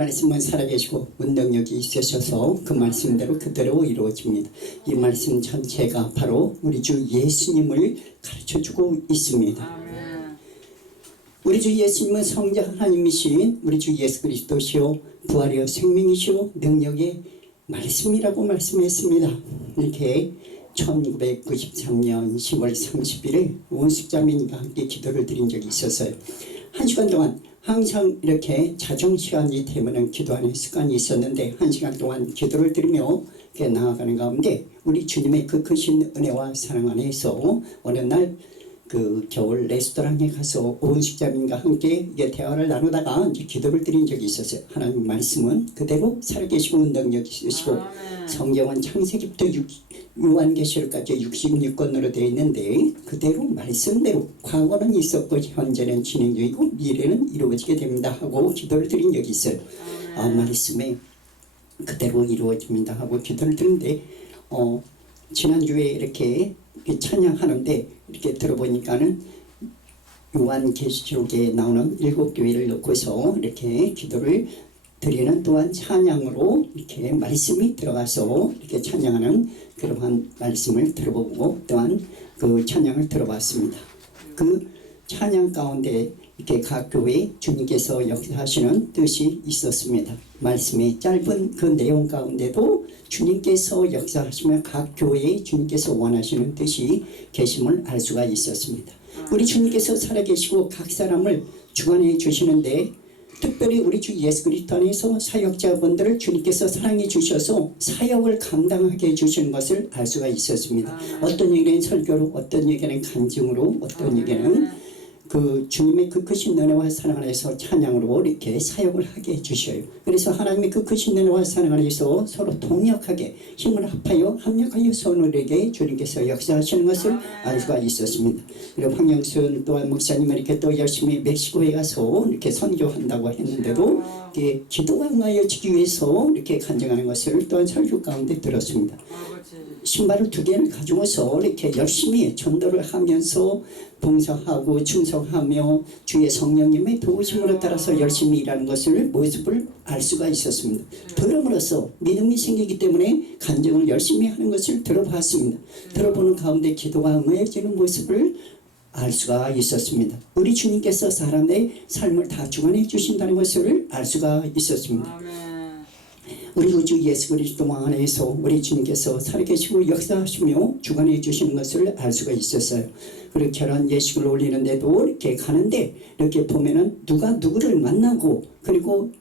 말씀은 살아계시고 운동력이 있으셔서 그 말씀대로 그대로 이루어집니다. 이 말씀 전체가 바로 우리 주 예수님을 가르쳐주고 있습니다. 우리 주 예수님은 성자 하나님이신 우리 주 예수 그리스도시요 부활이요 생명이시요 능력의 말씀이라고 말씀했습니다. 이렇게 1993년 10월 30일에 원숙자매님과 함께 기도를 드린 적이 있었어요. 1시간 동안 항상 이렇게 자정 시간이 되면 기도하는 습관이 있었는데 1시간 동안 기도를 드리며 나아가는 가운데 우리 주님의 그 크신 은혜와 사랑 안에서 어느 날 그 겨울 레스토랑에 가서 오은식자님과 함께 대화를 나누다가 이제 기도를 드린 적이 있었어요. 하나님 말씀은 그대로 살아계시고 능력이 있으시고 성경은 창세기부터 요한계시록까지 66권으로 되어 있는데 그대로 말씀대로 과거는 있었고 현재는 진행 중이고 미래는 이루어지게 됩니다 하고 기도를 드린 적이 있어요. 말씀에 그대로 이루어집니다 하고 기도를 드는데 지난주에 이렇게 찬양하는데 이렇게 들어보니까는 요한계시록에 나오는 7교회를 놓고서 이렇게 기도를 드리는 또한 찬양으로 이렇게 말씀이 들어가서 이렇게 찬양하는 그러한 말씀을 들어보고 또한 그 찬양을 들어봤습니다. 그 찬양 가운데 이렇게 각 교회에 주님께서 역사하시는 뜻이 있었습니다. 말씀의 짧은 그 내용 가운데도 주님께서 역사하시면 각 교회에 주님께서 원하시는 뜻이 계심을 알 수가 있었습니다. 우리 주님께서 살아계시고 각 사람을 주관해 주시는데 특별히 우리 주 예수 그리스도 안에서 사역자분들을 주님께서 사랑해 주셔서 사역을 감당하게 해주시는 것을 알 수가 있었습니다. 어떤 얘기는 설교로, 어떤 얘기는 간증으로, 어떤 얘기는 그 주님의 그 크신 은혜와 사랑 안에서 찬양으로 이렇게 사역을 하게 해주셔요. 그래서 하나님의 그 크신 은혜와 사랑 안에서 서로 동력하게 힘을 합하여 합력하여 서로에게 주님께서 역사하시는 것을 알 수가 있었습니다. 그리고 황영순 또한 목사님은 이렇게 또 열심히 멕시코에 가서 이렇게 선교한다고 했는데도 이렇게 기도가 응하여지기 위해서 이렇게 간증하는 것을 또한 설교 가운데 들었습니다. 신발을 2개를 가지고서 이렇게 열심히 전도를 하면서 봉사하고 충성하며 주의 성령님의 도우심으로 따라서 열심히 일하는 것을 모습을 알 수가 있었습니다. 들음으로써 믿음이 생기기 때문에 간증을 열심히 하는 것을 들어봤습니다. 들어보는 가운데 기도가 응해지는 모습을 알 수가 있었습니다. 우리 주님께서 사람의 삶을 다 주관해 주신다는 것을 알 수가 있었습니다. 우리 주 예수 그리스도 왕 안에서 우리 주님께서 살아계시고 역사하시며 주관해 주시는 것을 알 수가 있었어요. 그리고 결혼 예식을 올리는데도 이렇게 가는데 이렇게 보면은 누가 누구를 만나고 그리고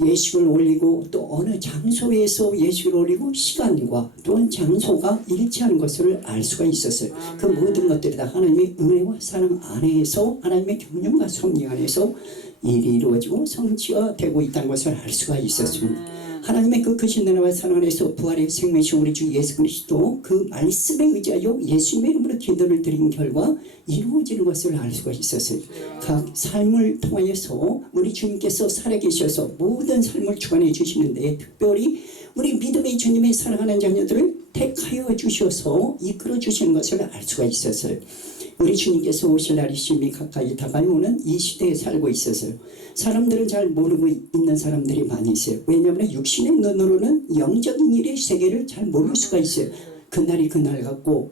예식을 올리고 또 어느 장소에서 예식을 올리고 시간과 또한 장소가 일치하는 것을 알 수가 있었어요. 그 모든 것들이 다 하나님의 은혜와 사랑 안에서 하나님의 경륜과 섭리 안에서 일이 이루어지고 성취가 되고 있다는 것을 알 수가 있었습니다. 하나님의 그 크신 은혜와 사랑 안에서 부활의 생명이신 우리 주 예수 그리스도 그 말씀에 의지하여 예수님의 이름으로 기도를 드린 결과 이루어지는 것을 알 수가 있었어요. 각 삶을 통하여서 우리 주님께서 살아계셔서 모든 삶을 주관해 주시는데 특별히 우리 믿음의 주님의 사랑하는 자녀들을 택하여 주셔서 이끌어 주시는 것을 알 수가 있었어요. 우리 주님께서 오실 날이 심히 가까이 다가오는 이 시대에 살고 있어서요. 사람들은 잘 모르고 있는 사람들이 많이 있어요. 왜냐하면 육신의 눈으로는 영적인 일의 세계를 잘 모를 수가 있어요. 그날이 그날 같고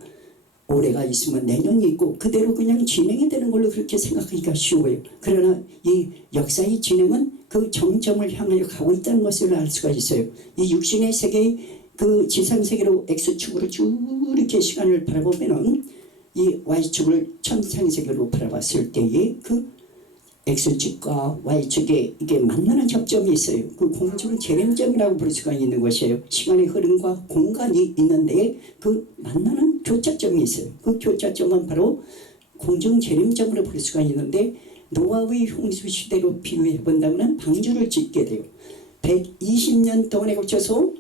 올해가 있으면 내년이 있고 그대로 그냥 진행이 되는 걸로 그렇게 생각하기가 쉬워요. 그러나 이 역사의 진행은 그 정점을 향하여 가고 있다는 것을 알 수가 있어요. 이 육신의 세계 그 지상세계로 X축으로 쭉 이렇게 시간을 바라보면은 이 Y축을 천상세계로 바라봤을 때에 그 X축과 Y축에 이게 만나는 접점이 있어요. 그 공중 재림점이라고 부를 수가 있는 것이에요. 시간의 흐름과 공간이 있는데 그 만나는 교차점이 있어요. 그 교차점은 바로 공중 재림점으로 부를 수가 있는데 노아의 홍수 시대로 비유해 본다면 방주를 짓게 돼요. 120년 동안에 걸쳐서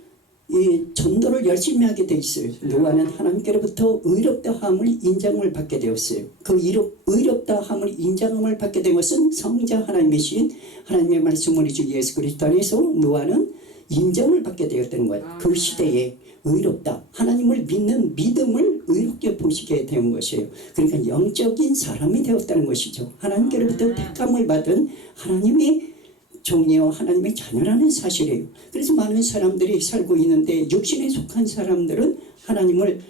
이 전도를 열심히 하게 돼 있어요. 노아는 하나님께로부터 의롭다함을 인정을 받게 되었어요. 그 의롭다함을 인정함을 받게 된 것은 성자 하나님이신 하나님의 말씀 우리 주 예수 그리스도 안에서 노아는 인정을 받게 되었다는 거예요. 그 시대에 의롭다 하나님을 믿는 믿음을 의롭게 보시게 된 것이에요. 그러니까 영적인 사람이 되었다는 것이죠. 하나님께로부터 택함을 받은 하나님의 종이요 하나님의 자녀라는 사실이에요. 그래서 많은 사람들이 살고 있는데 육신에 속한 사람들은 하나님을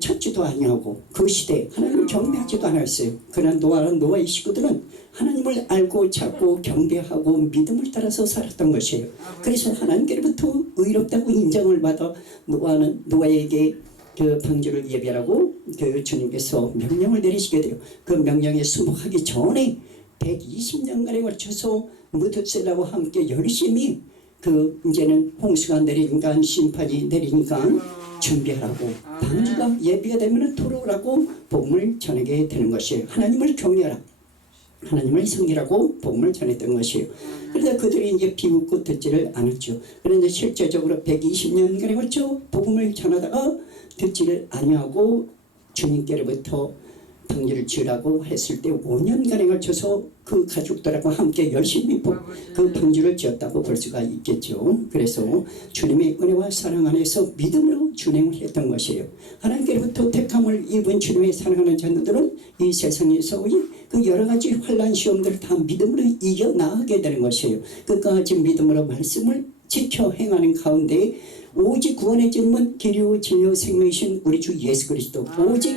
찾지도 아니하고 그 시대에 하나님을 경배하지도 않았어요. 그러나 노아의 식구들은 하나님을 알고 찾고 경배하고 믿음을 따라서 살았던 것이에요. 그래서 하나님께로부터 의롭다고 인정을 받아 노아에게 그 방주를 예배하라고 주님께서 명령을 내리시게 돼요. 그 명령에 순복하기 전에 120년간에 걸쳐서 무드셀라와 함께 열심히 이제는 홍수가 내리니까 심판이 내리니까 준비하라고 방주가 예비가 되면 돌아오라고 복음을 전하게 되는 것이에요. 하나님을 경외하라, 하나님을 섬기라고 복음을 전했던 것이에요. 그런데 그들이 이제 비웃고 듣지를 않았죠. 그런데 실제적으로 120년간에 걸쳐 복음을 전하다가 듣지를 아니하고 주님께로부터 방주를 지으라고 했을 때 5년간에 걸쳐서 그 가족들하고 함께 열심히 그 방주를 지었다고 볼 수가 있겠죠. 그래서 주님의 은혜와 사랑 안에서 믿음으로 준행을 했던 것이에요. 하나님께로부터 택함을 입은 주님의 사랑하는 자녀들은 이 세상에서의 그 여러 가지 환난 시험들을 다 믿음으로 이겨나가게 되는 것이에요. 끝까지 믿음으로 말씀을 지켜 행하는 가운데 오직 구원의 질문 길이요 진리요 생명이신 우리 주 예수 그리스도, 오직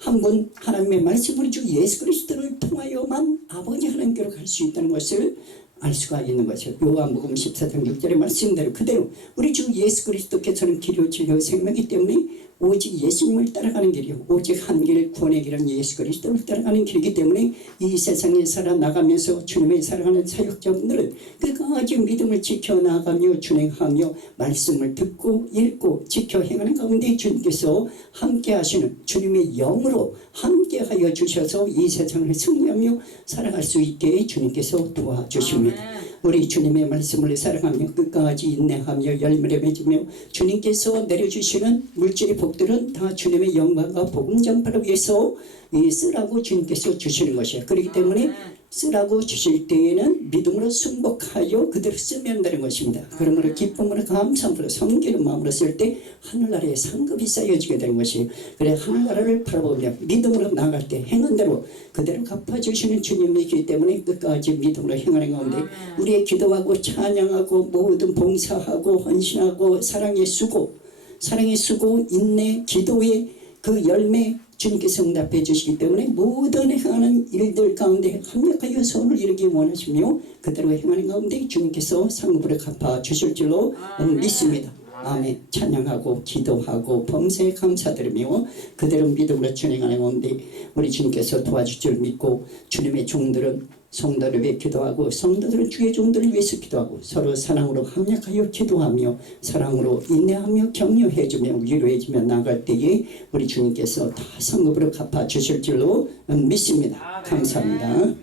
한 분 하나님의 말씀 우리 주 예수 그리스도를 통하여만 아버지 하나님께로 갈 수 있다는 것을 알 수가 있는 것이요. 요한복음 14장 6절의 말씀대로 그대로 우리 주 예수 그리스도께서는 길이요 진리요 생명이기 때문에 오직 예수님을 따라가는 길이요, 오직 한 길 구원의 길은 예수 그리스도를 따라가는 길이기 때문에 이 세상에 살아나가면서 주님의 사랑하는 사역자분들은 끝까지 믿음을 지켜나가며 준행하며 말씀을 듣고 읽고 지켜 행하는 가운데 주님께서 함께 하시는 주님의 영으로 함께하여 주셔서 이 세상을 승리하며 살아갈 수 있게 주님께서 도와주십니다. 우리 주님의 말씀을 사랑하며 끝까지 인내하며 열매를 맺으며 주님께서 내려주시는 물질의 복들은 다 주님의 영광과 복음 전파를 위해서 쓰라고 주님께서 주시는 것이에요. 그렇기 때문에 쓰라고 주실 때에는 믿음으로 순복하여 그대로 쓰면 되는 것입니다. 그러므로 기쁨으로 감사함으로 섬기는 마음으로 쓸 때 하늘나라에 상급이 쌓여지게 되는 것이에요. 그래 하늘나라를 바라보며 믿음으로 나아갈 때 행한 대로 그대로 갚아주시는 주님이기 때문에 끝까지 믿음으로 행하는 가운데 우리의 기도하고 찬양하고 모든 봉사하고 헌신하고 사랑의 수고 인내 기도의 그 열매 주님께서 응답해 주시기 때문에 모든 행하는 일들 가운데 합력하여 선을 이루기 원하시며 그대로 행하는 가운데 주님께서 상급으로 갚아 주실 줄로 믿습니다. 아멘. 찬양하고 기도하고 범사에 감사드리며 그대로 믿음으로 진행하는 가운데 우리 주님께서 도와줄 줄 믿고 주님의 종들은 성도를 위해 기도하고 성도들은 주의 종들을 위해서 기도하고 서로 사랑으로 합력하여 기도하며 사랑으로 인내하며 격려해주며 위로해주며 나갈 때에 우리 주님께서 다 성급으로 갚아주실 줄로 믿습니다. 감사합니다.